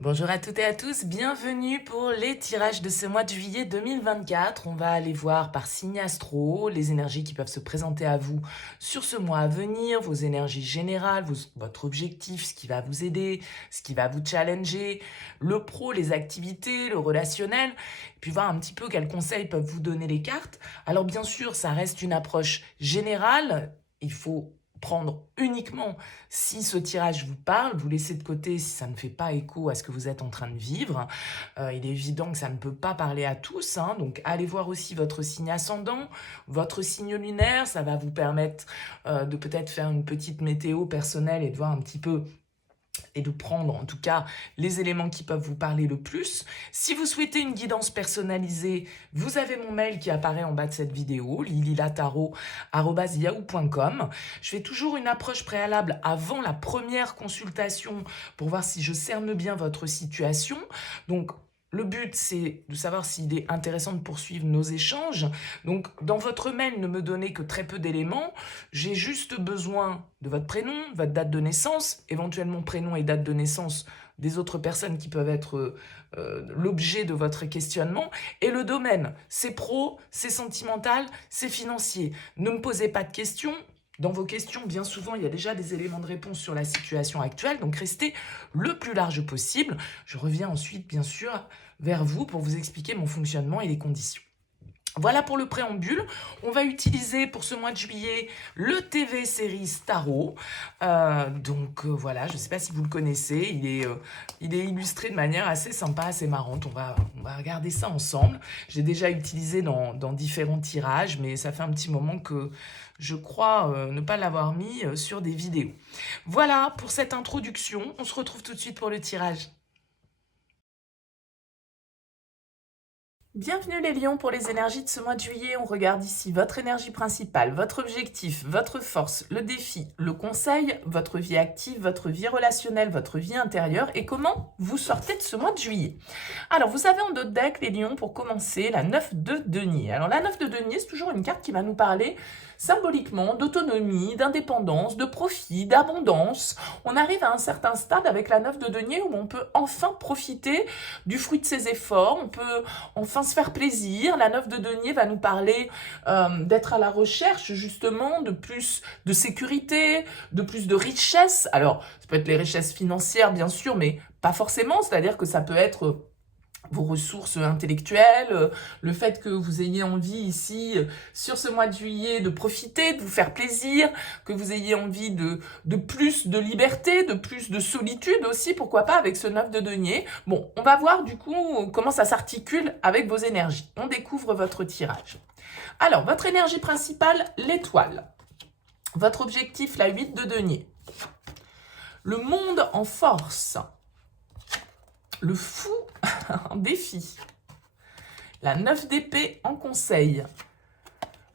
Bonjour à toutes et à tous, bienvenue pour les tirages de ce mois de juillet 2024. On va aller voir par signe astro les énergies qui peuvent se présenter à vous sur ce mois à venir, vos énergies générales, votre objectif, ce qui va vous aider, ce qui va vous challenger, le pro, les activités, le relationnel, et puis voir un petit peu quels conseils peuvent vous donner les cartes. Alors bien sûr, ça reste une approche générale, il faut prendre uniquement si ce tirage vous parle, vous laissez de côté si ça ne fait pas écho à ce que vous êtes en train de vivre. Il est évident que ça ne peut pas parler à tous, hein, donc allez voir aussi votre signe ascendant, votre signe lunaire, ça va vous permettre de peut-être faire une petite météo personnelle et de voir un petit peu et de prendre en tout cas les éléments qui peuvent vous parler le plus. Si vous souhaitez une guidance personnalisée, vous avez mon mail qui apparaît en bas de cette vidéo, lililataro@yahoo.com. Je fais toujours une approche préalable avant la première consultation pour voir si je cerne bien votre situation. Donc, le but, c'est de savoir s'il est intéressant de poursuivre nos échanges. Donc, dans votre mail, ne me donnez que très peu d'éléments. J'ai juste besoin de votre prénom, votre date de naissance, éventuellement prénom et date de naissance des autres personnes qui peuvent être l'objet de votre questionnement. Et le domaine, c'est pro, c'est sentimental, c'est financier. Ne me posez pas de questions. Dans vos questions, bien souvent, il y a déjà des éléments de réponse sur la situation actuelle, donc restez le plus large possible. Je reviens ensuite, bien sûr, vers vous pour vous expliquer mon fonctionnement et les conditions. Voilà pour le préambule. On va utiliser pour ce mois de juillet le TV Series Tarot. Voilà, je ne sais pas si vous le connaissez, il est illustré de manière assez sympa, assez marrante. On va regarder ça ensemble. J'ai déjà utilisé dans différents tirages, mais ça fait un petit moment que je crois ne pas l'avoir mis sur des vidéos. Voilà pour cette introduction. On se retrouve tout de suite pour le tirage. Bienvenue les lions pour les énergies de ce mois de juillet. On regarde ici votre énergie principale, votre objectif, votre force, le défi, le conseil, votre vie active, votre vie relationnelle, votre vie intérieure et comment vous sortez de ce mois de juillet. Alors vous avez en dos de deck les lions pour commencer la 9 de denier. Alors la 9 de denier, c'est toujours une carte qui va nous parler symboliquement d'autonomie, d'indépendance, de profit, d'abondance. On arrive à un certain stade avec la 9 de denier où on peut enfin profiter du fruit de ses efforts, on peut enfin se faire plaisir. La 9 de denier va nous parler d'être à la recherche justement de plus de sécurité, de plus de richesse. Alors, ça peut être les richesses financières bien sûr, mais pas forcément, c'est-à-dire que ça peut être vos ressources intellectuelles, le fait que vous ayez envie ici, sur ce mois de juillet, de profiter, de vous faire plaisir, que vous ayez envie de plus de liberté, de plus de solitude aussi, pourquoi pas avec ce 9 de denier. Bon, on va voir du coup comment ça s'articule avec vos énergies. On découvre votre tirage. Alors, votre énergie principale, l'étoile. Votre objectif, la 8 de denier. Le monde en force. Le fou en défi. La 9 d'épée en conseil.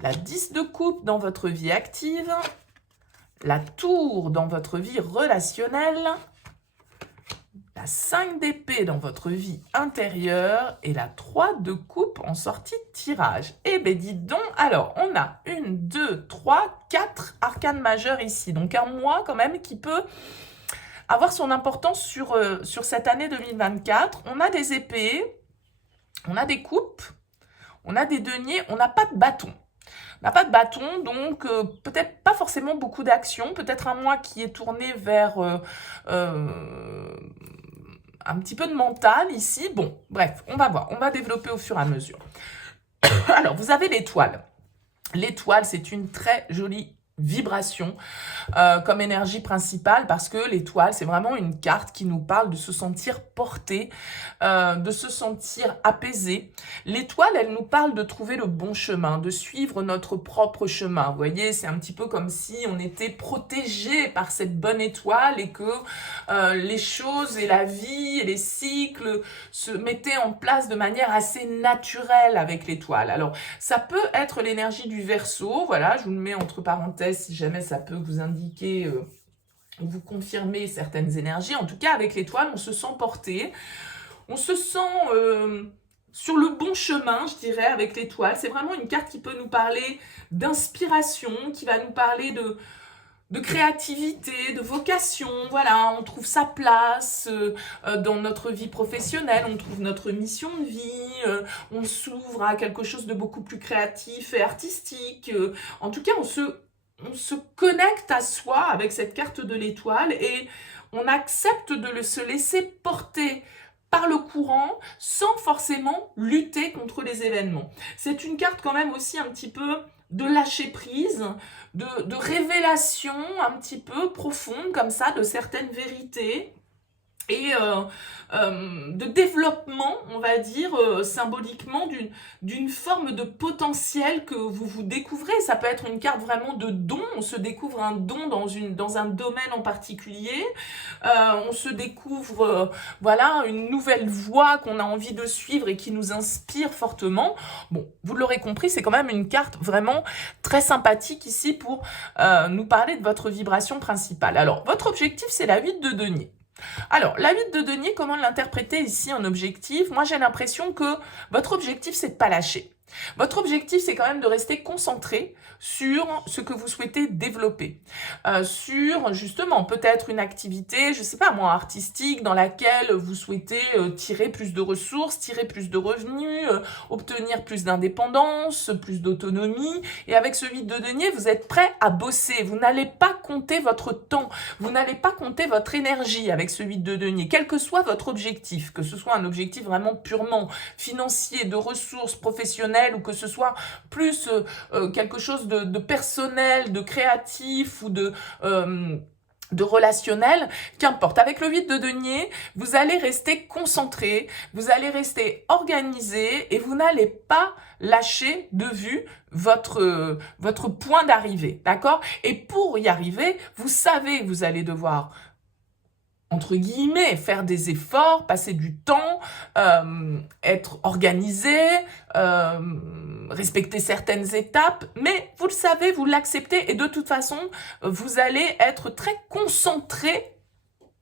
La 10 de coupe dans votre vie active. La tour dans votre vie relationnelle. La 5 d'épée dans votre vie intérieure. Et la 3 de coupe en sortie de tirage. Eh ben dites donc, alors on a 1, 2, 3, 4 arcanes majeures ici. Donc un mois quand même qui peut avoir son importance sur cette année 2024. On a des épées, on a des coupes, on a des deniers, on n'a pas de bâton. On n'a pas de bâton, donc peut-être pas forcément beaucoup d'actions, peut-être un mois qui est tourné vers un petit peu de mental ici. Bon, bref, on va voir, on va développer au fur et à mesure. Alors, vous avez l'étoile. L'étoile, c'est une très jolie vibration comme énergie principale parce que l'étoile, c'est vraiment une carte qui nous parle de se sentir porté, de se sentir apaisé. L'étoile, elle nous parle de trouver le bon chemin, de suivre notre propre chemin. Vous voyez, c'est un petit peu comme si on était protégé par cette bonne étoile et que les choses et la vie et les cycles se mettaient en place de manière assez naturelle avec l'étoile. Alors, ça peut être l'énergie du Verseau, voilà, je vous le mets entre parenthèses si jamais ça peut vous indiquer ou vous confirmer certaines énergies. En tout cas, avec l'étoile, on se sent porté, on se sent sur le bon chemin, je dirais, avec l'étoile. C'est vraiment une carte qui peut nous parler d'inspiration, qui va nous parler de créativité, de vocation, voilà, on trouve sa place dans notre vie professionnelle, on trouve notre mission de vie, on s'ouvre à quelque chose de beaucoup plus créatif et artistique. En tout cas, on se connecte à soi avec cette carte de l'étoile et on accepte de se laisser porter par le courant sans forcément lutter contre les événements. C'est une carte quand même aussi un petit peu de lâcher prise, de révélation un petit peu profonde comme ça de certaines vérités et de développement, on va dire, symboliquement d'une forme de potentiel que vous découvrez. Ça peut être une carte vraiment de don, on se découvre un don dans un domaine en particulier, on se découvre voilà, une nouvelle voie qu'on a envie de suivre et qui nous inspire fortement. Bon, vous l'aurez compris, c'est quand même une carte vraiment très sympathique ici pour nous parler de votre vibration principale. Alors, votre objectif, c'est la 8 de denier. Alors, la 8 de denier, comment l'interpréter ici en objectif? Moi, j'ai l'impression que votre objectif, c'est de ne pas lâcher. Votre objectif, c'est quand même de rester concentré sur ce que vous souhaitez développer. Sur, justement, peut-être une activité, je ne sais pas moi, artistique, dans laquelle vous souhaitez tirer plus de ressources, tirer plus de revenus, obtenir plus d'indépendance, plus d'autonomie. Et avec ce 8 de denier, vous êtes prêt à bosser. Vous n'allez pas compter votre temps. Vous n'allez pas compter votre énergie avec ce 8 de denier, quel que soit votre objectif, que ce soit un objectif vraiment purement financier, de ressources professionnelles, ou que ce soit plus quelque chose de personnel, de créatif ou de relationnel, qu'importe. Avec le 8 de denier, vous allez rester concentré, vous allez rester organisé et vous n'allez pas lâcher de vue votre point d'arrivée, d'accord? Et pour y arriver, vous savez que vous allez devoir entre guillemets, faire des efforts, passer du temps, être organisé, respecter certaines étapes, mais vous le savez, vous l'acceptez et de toute façon, vous allez être très concentré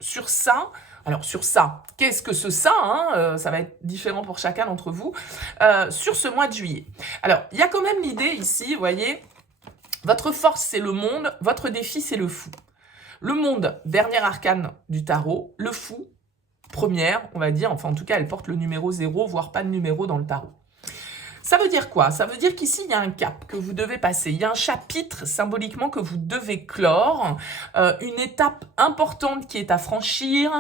sur ça. Alors sur ça, qu'est-ce que ce ça hein ça va être différent pour chacun d'entre vous, sur ce mois de juillet. Alors, il y a quand même l'idée ici, vous voyez, votre force c'est le monde, votre défi c'est le fou. Le monde, dernier arcane du tarot. Le fou, première, on va dire. Enfin, en tout cas, elle porte le numéro 0, voire pas de numéro dans le tarot. Ça veut dire quoi? Ça veut dire qu'ici, il y a un cap que vous devez passer. Il y a un chapitre, symboliquement, que vous devez clore. Une étape importante qui est à franchir.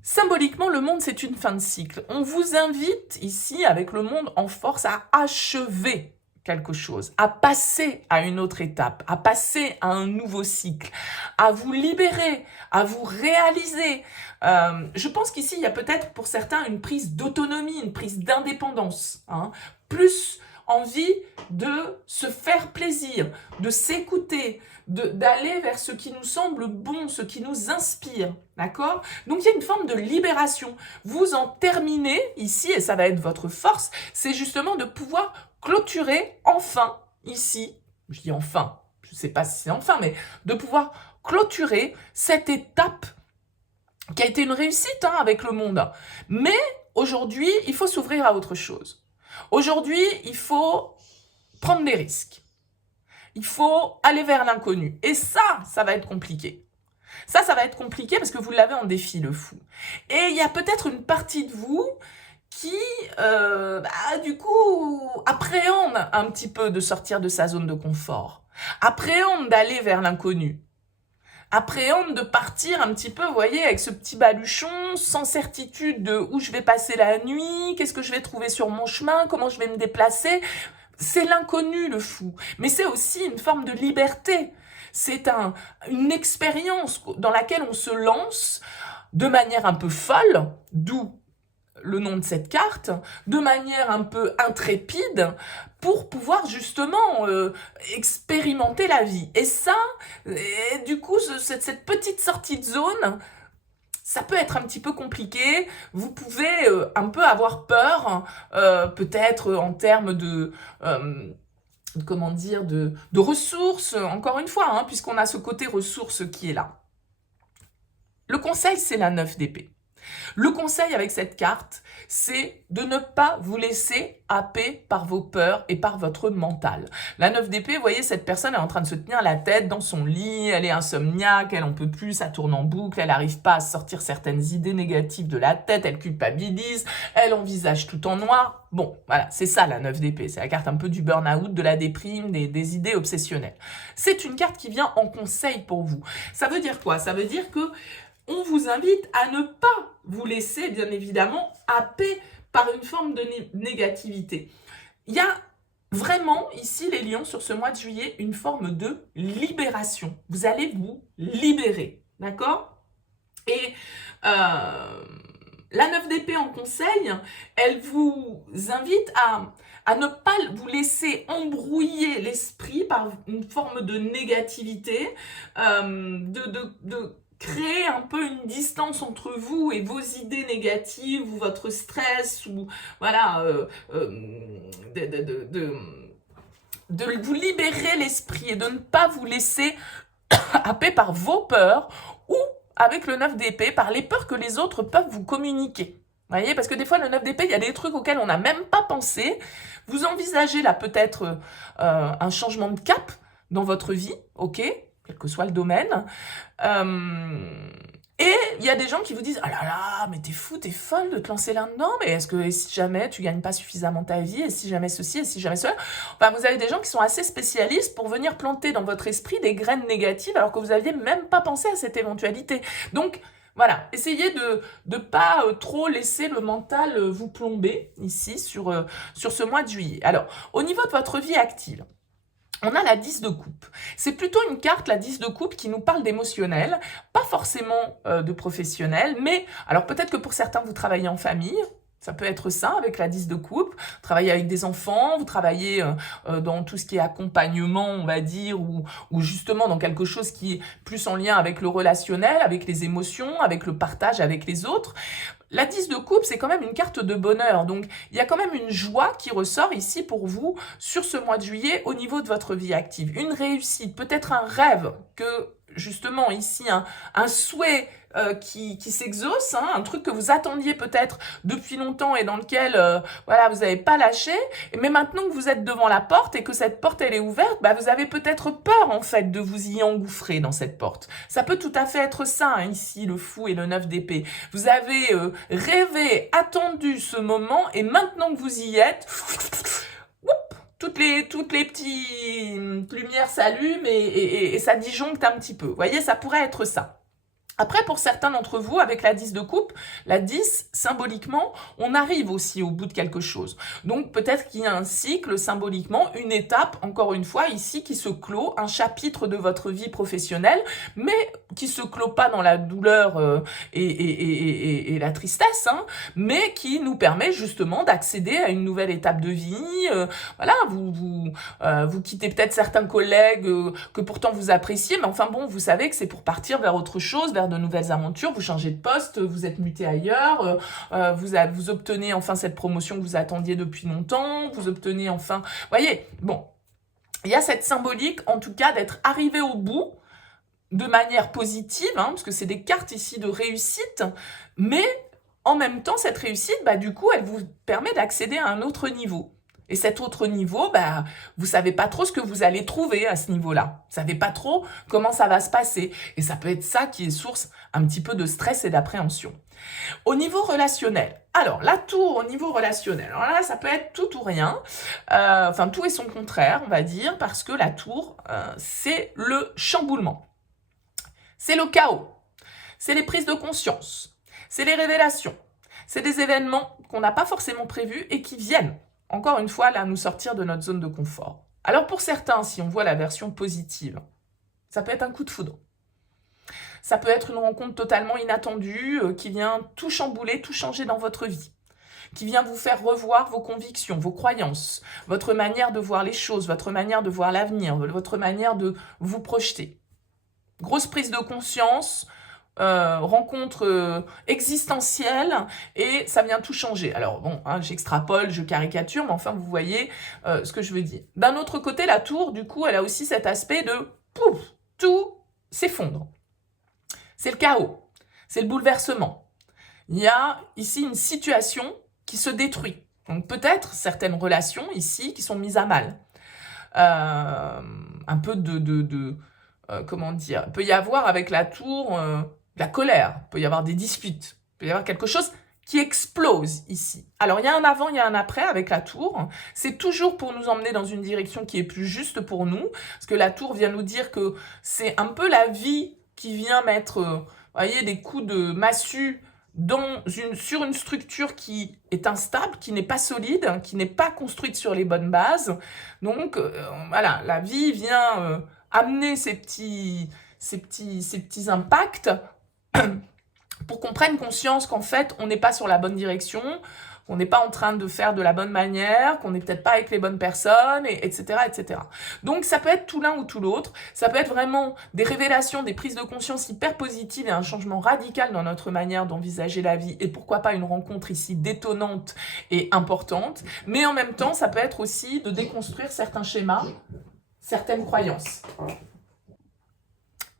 Symboliquement, le monde, c'est une fin de cycle. On vous invite, ici, avec le monde en force, à achever quelque chose, à passer à une autre étape, à passer à un nouveau cycle, à vous libérer, à vous réaliser. Je pense qu'ici, il y a peut-être pour certains une prise d'autonomie, une prise d'indépendance, hein, plus envie de se faire plaisir, de s'écouter, d'aller vers ce qui nous semble bon, ce qui nous inspire, d'accord? Donc il y a une forme de libération. Vous en terminez ici, et ça va être votre force, c'est justement de pouvoir clôturer enfin ici, je dis enfin, je ne sais pas si c'est enfin, mais de pouvoir clôturer cette étape qui a été une réussite hein, avec le monde. Mais aujourd'hui, il faut s'ouvrir à autre chose. Aujourd'hui, il faut prendre des risques. Il faut aller vers l'inconnu. Et ça va être compliqué. Ça va être compliqué parce que vous l'avez en défi, le fou. Et il y a peut-être une partie de vous qui, du coup, appréhende un petit peu de sortir de sa zone de confort. Appréhende d'aller vers l'inconnu. Appréhende de partir un petit peu, vous voyez, avec ce petit baluchon, sans certitude de où je vais passer la nuit, qu'est-ce que je vais trouver sur mon chemin, comment je vais me déplacer. C'est l'inconnu, le fou. Mais c'est aussi une forme de liberté. C'est une expérience dans laquelle on se lance de manière un peu folle, d'où le nom de cette carte, de manière un peu intrépide, pour pouvoir justement expérimenter la vie. Et ça, du coup, cette petite sortie de zone, ça peut être un petit peu compliqué. Vous pouvez un peu avoir peur, peut-être en termes de comment dire, de ressources, encore une fois, hein, puisqu'on a ce côté ressources qui est là. Le conseil, c'est la 9 d'épée. Le conseil avec cette carte, c'est de ne pas vous laisser happer par vos peurs et par votre mental. La 9 d'épée, vous voyez, cette personne est en train de se tenir la tête dans son lit, elle est insomniaque, elle en peut plus, ça tourne en boucle, elle n'arrive pas à sortir certaines idées négatives de la tête, elle culpabilise, elle envisage tout en noir. Bon, voilà, c'est ça la 9 d'épée, c'est la carte un peu du burn-out, de la déprime, des idées obsessionnelles. C'est une carte qui vient en conseil pour vous. Ça veut dire quoi? Ça veut dire que on vous invite à ne pas vous laisser, bien évidemment, happer par une forme de négativité. Il y a vraiment, ici, les lions, sur ce mois de juillet, une forme de libération. Vous allez vous libérer, d'accord? Et la 9 d'épée en conseil, elle vous invite à ne pas vous laisser embrouiller l'esprit par une forme de négativité, de créer un peu une distance entre vous et vos idées négatives ou votre stress ou voilà de vous libérer l'esprit et de ne pas vous laisser happer par vos peurs ou avec le 9 d'épée par les peurs que les autres peuvent vous communiquer. Vous voyez, parce que des fois, le 9 d'épée, il y a des trucs auxquels on n'a même pas pensé. Vous envisagez là peut-être un changement de cap dans votre vie, ok, quel que soit le domaine. Et il y a des gens qui vous disent « Ah là là, mais t'es fou, t'es folle de te lancer là-dedans, mais est-ce que si jamais tu gagnes pas suffisamment ta vie, et si jamais ceci, et si jamais cela ?» Enfin, vous avez des gens qui sont assez spécialistes pour venir planter dans votre esprit des graines négatives alors que vous n'aviez même pas pensé à cette éventualité. Donc, voilà, essayez de ne pas trop laisser le mental vous plomber ici sur ce mois de juillet. Alors, au niveau de votre vie active, on a la 10 de coupe. C'est plutôt une carte, la 10 de coupe, qui nous parle d'émotionnel, pas forcément de professionnel, mais alors peut-être que pour certains, vous travaillez en famille, ça peut être ça avec la 10 de coupe, vous travaillez avec des enfants, vous travaillez dans tout ce qui est accompagnement, on va dire, ou justement dans quelque chose qui est plus en lien avec le relationnel, avec les émotions, avec le partage avec les autres. La 10 de coupe, c'est quand même une carte de bonheur, donc il y a quand même une joie qui ressort ici pour vous sur ce mois de juillet au niveau de votre vie active. Une réussite, peut-être un rêve que justement ici, un souhait qui s'exauce, un truc que vous attendiez peut-être depuis longtemps et dans lequel voilà, vous n'avez pas lâché, mais maintenant que vous êtes devant la porte et que cette porte elle est ouverte, bah, vous avez peut-être peur en fait de vous y engouffrer dans cette porte. Ça peut tout à fait être ça, ici, le fou et le 9 d'épée. Vous avez rêvé, attendu ce moment et maintenant que vous y êtes, toutes les petites lumières s'allument et ça disjoncte un petit peu. Vous voyez, ça pourrait être ça. Après, pour certains d'entre vous, avec la 10 de coupe, la 10, symboliquement, on arrive aussi au bout de quelque chose. Donc, peut-être qu'il y a un cycle, symboliquement, une étape, encore une fois, ici, qui se clôt, un chapitre de votre vie professionnelle, mais qui se clôt pas dans la douleur et la tristesse, mais qui nous permet justement d'accéder à une nouvelle étape de vie. Voilà, vous quittez peut-être certains collègues que pourtant vous appréciez, mais enfin bon, vous savez que c'est pour partir vers autre chose, vers de nouvelles aventures, vous changez de poste, vous êtes muté ailleurs, vous obtenez enfin cette promotion que vous attendiez depuis longtemps, vous obtenez enfin... Vous voyez, bon, il y a cette symbolique, en tout cas, d'être arrivé au bout de manière positive, parce que c'est des cartes ici de réussite, mais en même temps, cette réussite, bah, du coup, elle vous permet d'accéder à un autre niveau. Et cet autre niveau, bah, vous savez pas trop ce que vous allez trouver à ce niveau-là. Vous savez pas trop comment ça va se passer. Et ça peut être ça qui est source un petit peu de stress et d'appréhension. Au niveau relationnel, alors la tour au niveau relationnel, alors là, ça peut être tout ou rien. Enfin, tout et son contraire, on va dire, parce que la tour, c'est le chamboulement. C'est le chaos. C'est les prises de conscience. C'est les révélations. C'est des événements qu'on n'a pas forcément prévus et qui viennent, encore une fois, là, nous sortir de notre zone de confort. Alors pour certains, si on voit la version positive, ça peut être un coup de foudre. Ça peut être une rencontre totalement inattendue qui vient tout chambouler, tout changer dans votre vie, qui vient vous faire revoir vos convictions, vos croyances, votre manière de voir les choses, votre manière de voir l'avenir, votre manière de vous projeter. Grosse prise de conscience, rencontre existentielle et ça vient tout changer. Alors bon, j'extrapole, je caricature, mais enfin vous voyez ce que je veux dire. D'un autre côté, la tour, du coup, elle a aussi cet aspect de pouf, tout s'effondre. C'est le chaos, c'est le bouleversement. il y a ici une situation qui se détruit. Donc peut-être certaines relations ici qui sont mises à mal. Un peu comment dire, il peut y avoir avec la tour de la colère, il peut y avoir des disputes, il peut y avoir quelque chose qui explose ici. Alors il y a un avant, il y a un après avec la tour. C'est toujours pour nous emmener dans une direction qui est plus juste pour nous, parce que la tour vient nous dire que c'est un peu la vie qui vient mettre, voyez, des coups de massue sur une structure qui est instable, qui n'est pas solide, qui n'est pas construite sur les bonnes bases. Donc voilà, la vie vient amener ces petits impacts pour qu'on prenne conscience qu'en fait, on n'est pas sur la bonne direction, qu'on n'est pas en train de faire de la bonne manière, qu'on n'est peut-être pas avec les bonnes personnes, etc., etc. Donc, ça peut être tout l'un ou tout l'autre. Ça peut être vraiment des révélations, des prises de conscience hyper positives et un changement radical dans notre manière d'envisager la vie. Et pourquoi pas une rencontre ici détonnante et importante. Mais en même temps, ça peut être aussi de déconstruire certains schémas, certaines croyances.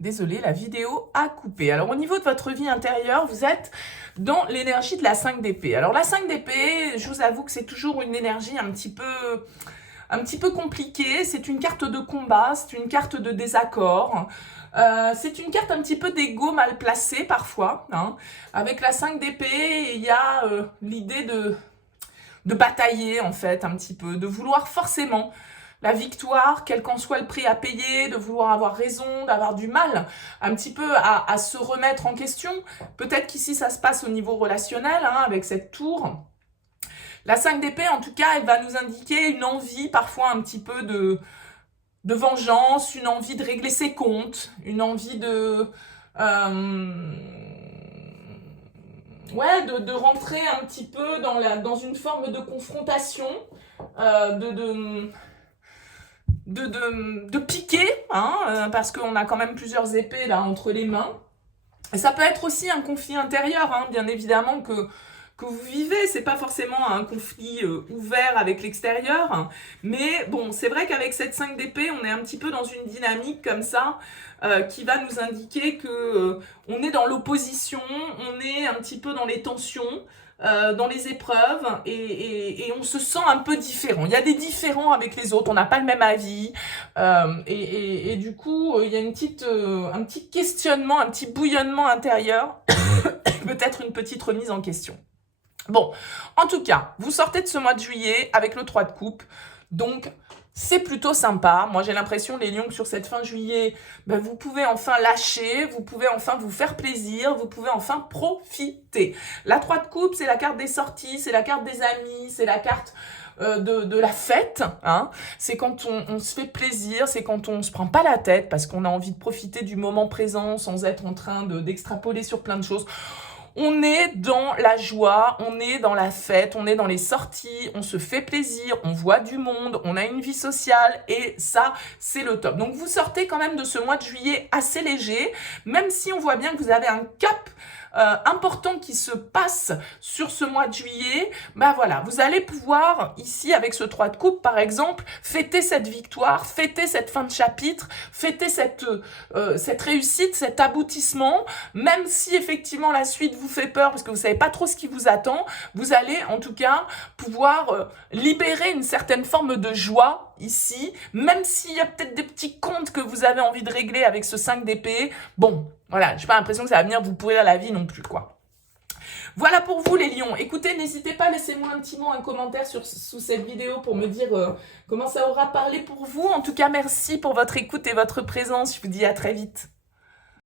Désolée, la vidéo a coupé. Alors, au niveau de votre vie intérieure, vous êtes dans l'énergie de la 5 d'épée. Alors, la 5 d'épée, je vous avoue que c'est toujours une énergie un petit peu compliquée. C'est une carte de combat, c'est une carte de désaccord. C'est une carte un petit peu d'ego mal placé parfois. Hein. Avec la 5 d'épée, il y a l'idée de batailler, en fait, un petit peu, de vouloir forcément la victoire, quel qu'en soit le prix à payer, de vouloir avoir raison, d'avoir du mal un petit peu à se remettre en question. Peut-être qu'ici, ça se passe au niveau relationnel, hein, avec cette tour. La 5 d'épée, en tout cas, elle va nous indiquer une envie parfois un petit peu de vengeance, une envie de régler ses comptes, une envie de rentrer un petit peu dans une forme de confrontation, de piquer, hein, parce qu'on a quand même plusieurs épées là entre les mains. Et ça peut être aussi un conflit intérieur, hein, bien évidemment, que vous vivez. C'est pas forcément un conflit ouvert avec l'extérieur, hein, mais bon, c'est vrai qu'avec cette 5 d'épée, on est un petit peu dans une dynamique comme ça, qui va nous indiquer que on est dans l'opposition, on est un petit peu dans les tensions, dans les épreuves, et on se sent un peu différent. Il y a des différends avec les autres, on n'a pas le même avis, et du coup, il y a un petit questionnement, un petit bouillonnement intérieur, peut-être une petite remise en question. Bon, en tout cas, vous sortez de ce mois de juillet avec le 3 de coupe, donc c'est plutôt sympa. Moi, j'ai l'impression, les lions, que sur cette fin juillet, ben, vous pouvez enfin lâcher, vous pouvez enfin vous faire plaisir, vous pouvez enfin profiter. La 3 de coupe, c'est la carte des sorties, c'est la carte des amis, c'est la carte de la fête. Hein. C'est quand on se fait plaisir, c'est quand on se prend pas la tête parce qu'on a envie de profiter du moment présent sans être en train d'extrapoler sur plein de choses. On est dans la joie, on est dans la fête, on est dans les sorties, on se fait plaisir, on voit du monde, on a une vie sociale et ça, c'est le top. Donc vous sortez quand même de ce mois de juillet assez léger, même si on voit bien que vous avez un cap important qui se passe sur ce mois de juillet, ben voilà, vous allez pouvoir, ici, avec ce 3 de coupe, par exemple, fêter cette victoire, fêter cette fin de chapitre, fêter cette réussite, cet aboutissement, même si effectivement la suite vous fait peur, parce que vous savez pas trop ce qui vous attend, vous allez en tout cas pouvoir libérer une certaine forme de joie ici, même s'il y a peut-être des petits comptes que vous avez envie de régler avec ce 5 d'épée, bon, voilà, j'ai pas l'impression que ça va venir vous pourrir la vie non plus, quoi. Voilà pour vous les lions. Écoutez, n'hésitez pas, laissez-moi un petit mot, un commentaire sous cette vidéo pour me dire comment ça aura parlé pour vous. En tout cas, merci pour votre écoute et votre présence. Je vous dis à très vite.